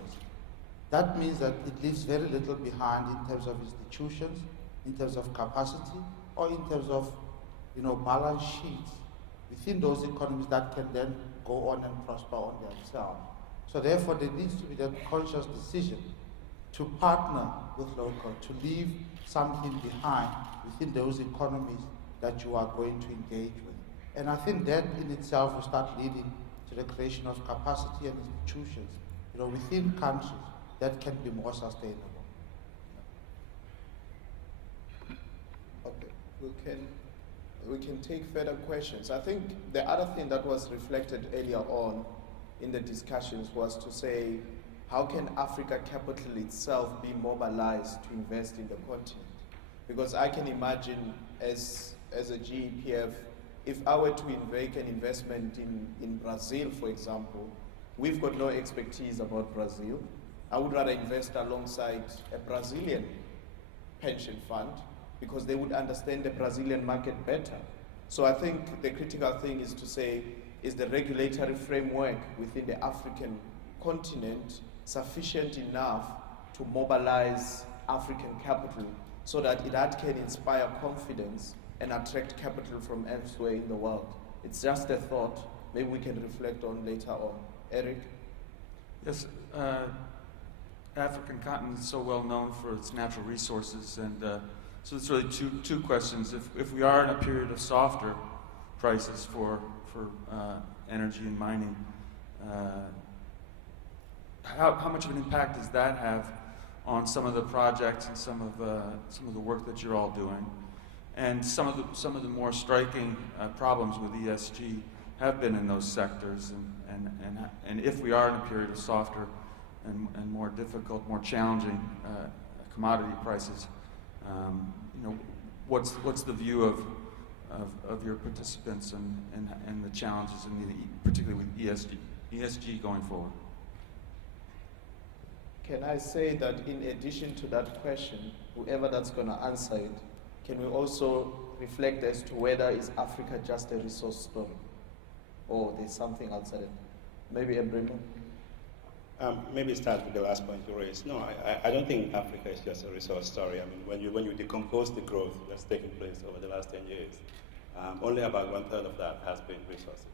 That means that it leaves very little behind in terms of institutions, in terms of capacity, or in terms of balance sheets within those economies that can then go on and prosper on themselves. So therefore there needs to be that conscious decision to partner with local, to leave something behind within those economies that you are going to engage with. And I think that in itself will start leading to the creation of capacity and institutions within countries that can be more sustainable. Okay, we can take further questions. I think the other thing that was reflected earlier on in the discussions was to say, how can Africa capital itself be mobilized to invest in the continent? Because I can imagine as a GEPF, if I were to make an investment in Brazil, for example, we've got no expertise about Brazil. I would rather invest alongside a Brazilian pension fund because they would understand the Brazilian market better. So I think the critical thing is to say, is the regulatory framework within the African continent sufficient enough to mobilize African capital so that that can inspire confidence and attract capital from elsewhere in the world? It's just a thought. Maybe we can reflect on later on. Eric? Yes, African continent is so well known for its natural resources, and so it's really two questions. If we are in a period of softer prices for energy and mining, how much of an impact does that have on some of the projects and some of the work that you're all doing? And some of the more striking problems with ESG have been in those sectors, and if we are in a period of softer and more difficult, more challenging commodity prices, what's the view of your participants and the challenges, particularly with ESG going forward? Can I say that in addition to that question, whoever that's going to answer it, can we also reflect as to whether is Africa just a resource story or there's something outside it? Maybe Ebrima? Maybe start with the last point you raised. No, I don't think Africa is just a resource story. I mean, when you decompose the growth that's taken place over the last 10 years, only about 1/3 of that has been resources.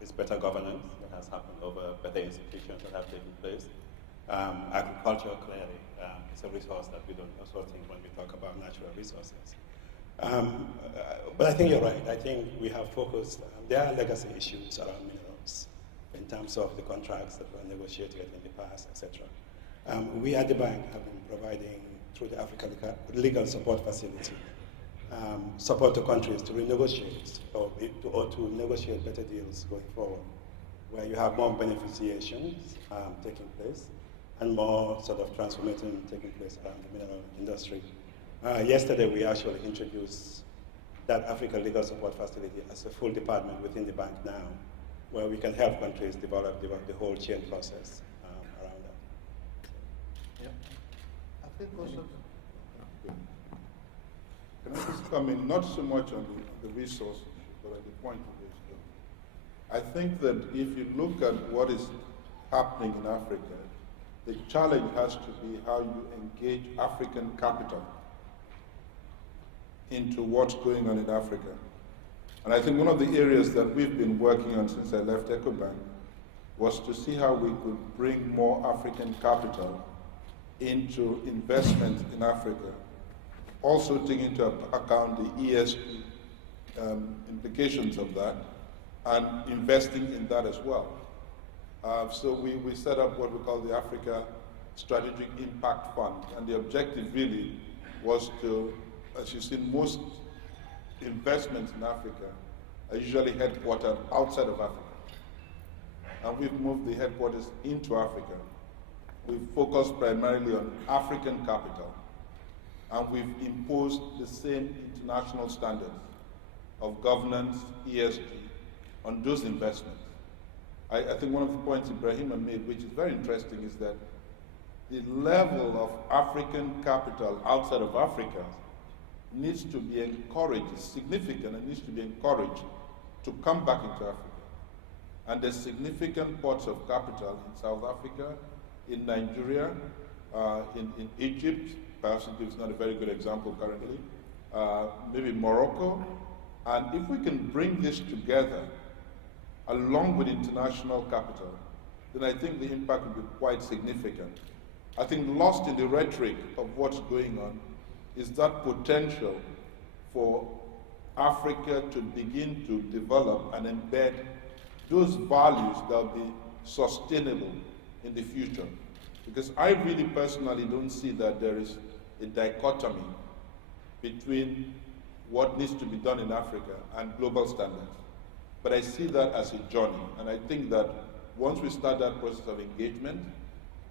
It's better governance that has happened over better institutions that have taken place. Agriculture, clearly, is a resource that we don't also think when we talk about natural resources. But I think you're right. I think we have focused, there are legacy issues around minerals in terms of the contracts that were negotiated in the past, etc. We at the bank have been providing, through the Africa Legal Support Facility, support to countries to renegotiate or to negotiate better deals going forward, where you have more beneficiations taking place and more sort of transformation taking place around the mineral industry. Yesterday, we actually introduced that Africa Legal Support Facility as a full department within the bank now, where we can help countries develop the whole chain process around that. Yeah. I think also... Can I just come in, not so much on the resource issue, but at the point of this. I think that if you look at what is happening in Africa, the challenge has to be how you engage African capital into what's going on in Africa. And I think one of the areas that we've been working on since I left Ecobank was to see how we could bring more African capital into investment in Africa, also taking into account the ESG implications of that, and investing in that as well. So we set up what we call the Africa Strategic Impact Fund, and the objective really was to, as you see, most investments in Africa are usually headquartered outside of Africa. And we've moved the headquarters into Africa. We've focused primarily on African capital, and we've imposed the same international standards of governance, ESG, on those investments. I think one of the points Ebrima made, which is very interesting, is that the level of African capital outside of Africa needs to be encouraged, is significant and needs to be encouraged to come back into Africa. And there's significant ports of capital in South Africa, in Nigeria, in Egypt, perhaps Egypt is not a very good example currently, maybe Morocco. And if we can bring this together, along with international capital, then I think the impact will be quite significant. I think lost in the rhetoric of what's going on is that potential for Africa to begin to develop and embed those values that will be sustainable in the future. Because I really personally don't see that there is a dichotomy between what needs to be done in Africa and global standards. But I see that as a journey, and I think that once we start that process of engagement,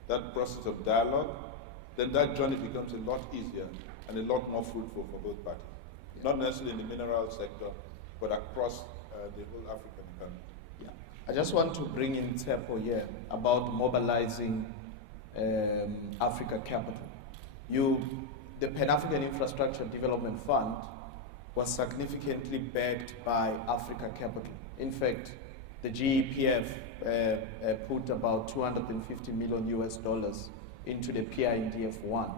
that process of dialogue, then that journey becomes a lot easier and a lot more fruitful for both parties. Yeah. Not necessarily in the mineral sector, but across the whole African economy. Yeah. I just want to bring in Tshepo here about mobilizing Africa capital. The Pan-African Infrastructure Development Fund was significantly backed by Africa capital. In fact, the GEPF put about $250 million into the PRI-DF1.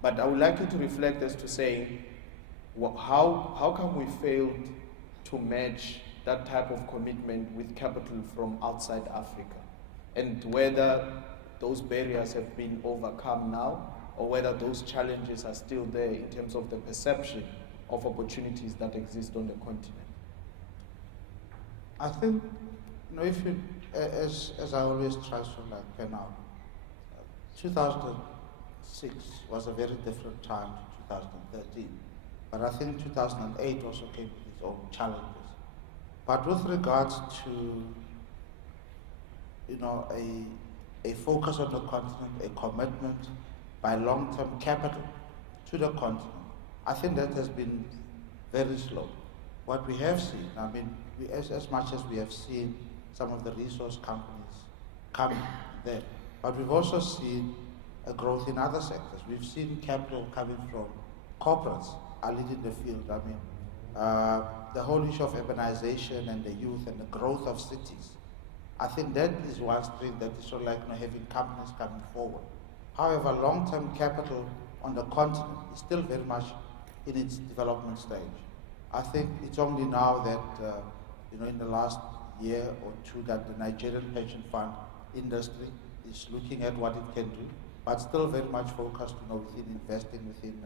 But I would like you to reflect as to say, how come we failed to match that type of commitment with capital from outside Africa? And whether those barriers have been overcome now, or whether those challenges are still there in terms of the perception of opportunities that exist on the continent. I think, if you, as I always try to pen out, 2006 was a very different time to 2013. But I think 2008 also came with its own challenges. But with regards to, a focus on the continent, a commitment by long-term capital to the continent, I think that has been very slow. What we have seen, as much as we have seen some of the resource companies come there, but we've also seen a growth in other sectors. We've seen capital coming from corporates are leading the field. The whole issue of urbanization and the youth and the growth of cities, I think that is one stream that is sort of having companies coming forward. However, long-term capital on the continent is still very much in its development stage. I think it's only now that, in the last year or two, that the Nigerian pension fund industry is looking at what it can do, but still very much focused, within investing within,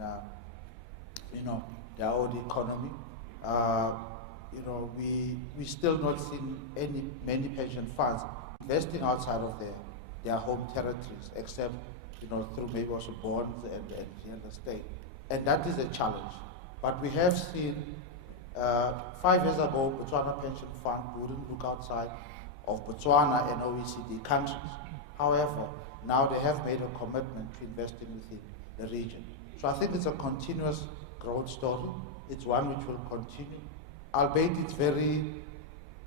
their own economy. We still not seen many pension funds investing outside of their home territories, except through maybe also bonds and real estate, and that is a challenge. But we have seen 5 years ago, Botswana Pension Fund wouldn't look outside of Botswana and OECD countries. However, now they have made a commitment to investing within the region. So I think it's a continuous growth story. It's one which will continue, albeit it's very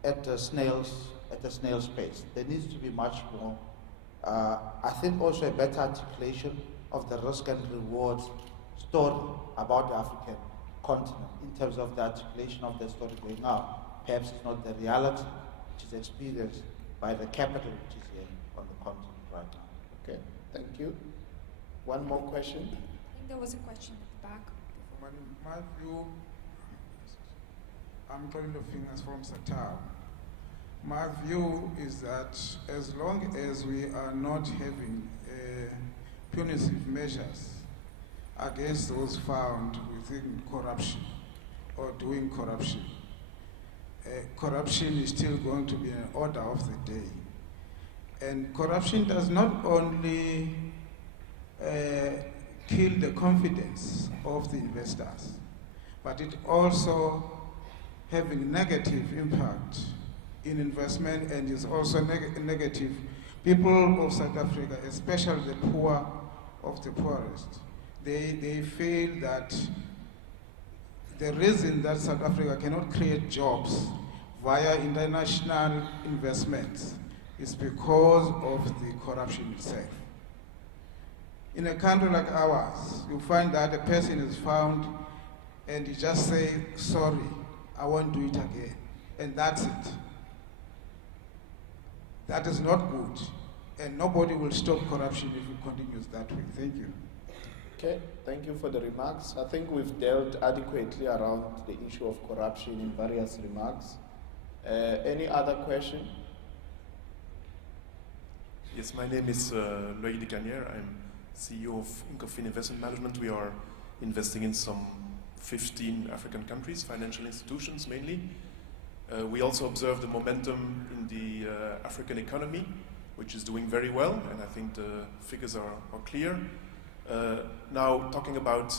at a snail's pace. There needs to be much more. I think also a better articulation of the risk and rewards story about the African continent in terms of the articulation of the story going out. Perhaps it's not the reality which is experienced by the capital which is here on the continent right now. Okay, thank you. One more question. I think there was a question at the back. My view, I'm calling the fingers from Satal. My view is that as long as we are not having punitive measures against those found within corruption or doing corruption, corruption is still going to be an order of the day. And corruption does not only kill the confidence of the investors, but it also having negative impact in investment, and is also negative. People of South Africa, especially the poor of the poorest, they feel that the reason that South Africa cannot create jobs via international investments is because of the corruption itself. In a country like ours, you find that a person is found and you just say, sorry, I won't do it again. And that's it. That is not good. And nobody will stop corruption if it continues that way. Thank you. Okay, thank you for the remarks. I think we've dealt adequately around the issue of corruption in various remarks. Any other question? Yes, my name is Loïc de Canière. I'm CEO of Incofin Investment Management. We are investing in some 15 African countries, financial institutions mainly. We also observe the momentum in the African economy, which is doing very well, and I think the figures are clear. Now, talking about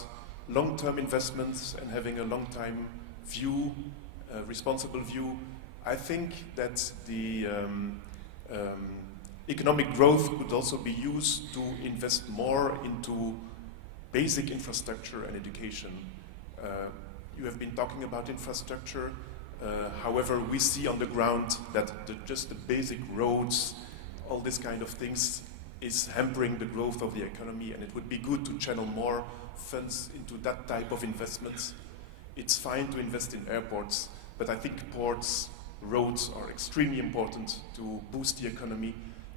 long-term investments and having a long-time view, responsible view, I think that the economic growth could also be used to invest more into basic infrastructure and education. You have been talking about infrastructure. However, we see on the ground that just the basic roads, all these kind of things, is hampering the growth of the economy, and it would be good to channel more funds into that type of investments. It's fine to invest in airports, but I think ports, roads are extremely important to boost the economy,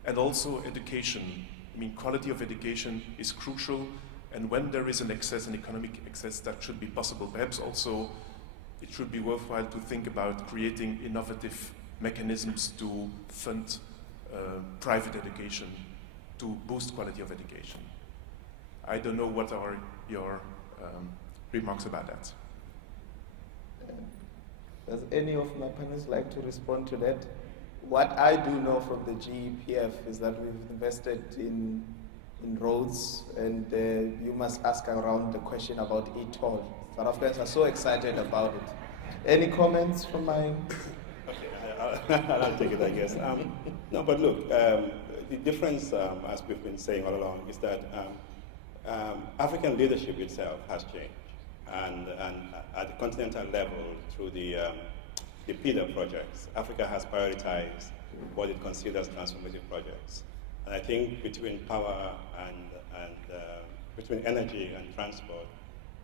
and also education. I mean, quality of education is crucial, and when there is an excess, an economic excess, that should be possible. Perhaps also it should be worthwhile to think about creating innovative mechanisms to fund private education, to boost quality of education. I don't know what are your remarks about that. Does any of my panelists like to respond to that? What I do know from the GEPF is that we've invested in roads, and you must ask around the question about e-toll. South Africans are so excited about it. Any comments from my... Okay, I'll take it, I guess. No, but look, the difference, as we've been saying all along, is that African leadership itself has changed. And at the continental level, through the PIDA projects, Africa has prioritized what it considers transformative projects. And I think between power and between energy and transport,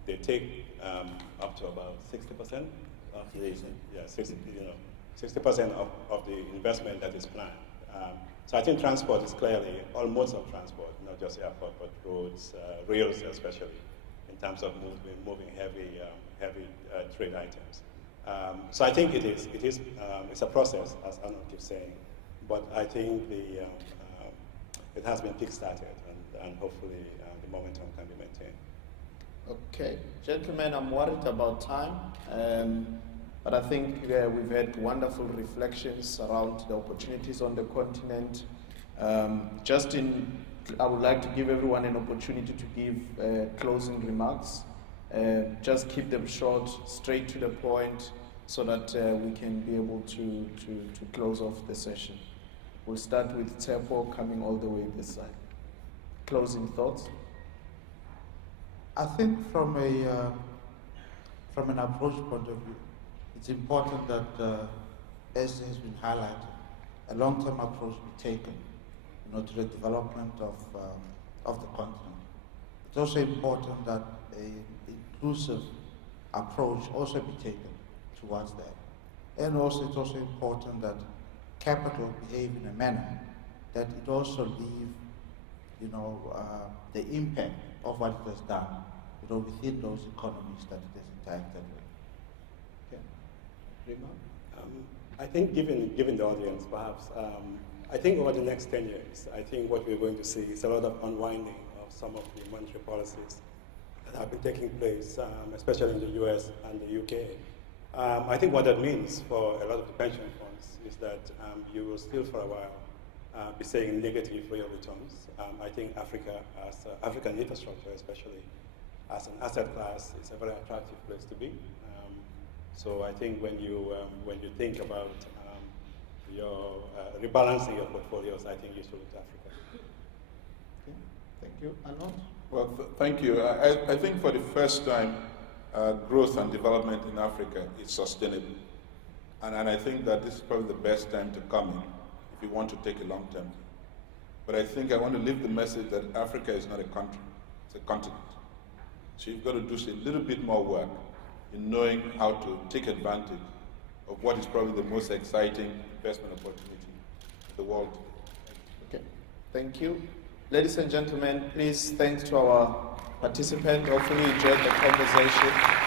they take up to about 60% of the 60% of the investment that is planned. So I think transport is clearly all modes of transport, not just airport, but roads, rails especially, in terms of moving heavy trade items. So I think it's a process, as Arnold keeps saying, but I think it has been kick-started, and hopefully the momentum can be maintained. Okay, gentlemen, I'm worried about time, but I think we've had wonderful reflections around the opportunities on the continent. I would like to give everyone an opportunity to give closing remarks. Just keep them short, straight to the point, so that we can be able to close off the session. We'll start with Tshepo coming all the way this side. Closing thoughts? I think from an approach point of view, it's important that, as has been highlighted, a long-term approach be taken, to the development of the continent. It's also important that an inclusive approach also be taken towards that. And also, it's also important that capital behave in a manner that it also leave, the impact of what it has done, within those economies that it has impacted. Okay. Ebrima? I think given the audience, perhaps, I think over the next 10 years, I think what we're going to see is a lot of unwinding of some of the monetary policies that have been taking place, especially in the US and the UK. I think what that means for a lot of the pension funds is that you will still for a while be saying negative real returns. I think Africa, as African infrastructure especially, as an asset class, is a very attractive place to be. So I think when you think about your rebalancing your portfolios, I think you should look to Africa. Okay. Thank you. Arnold? Well, thank you. I think for the first time, growth and development in Africa is sustainable. And I think that this is probably the best time to come in if you want to take a long-term view. But I think I want to leave the message that Africa is not a country, it's a continent. So you've got to do a little bit more work in knowing how to take advantage of what is probably the most exciting investment opportunity in the world. Okay, thank you. Ladies and gentlemen, please thanks to our participants. Hopefully you enjoyed the conversation.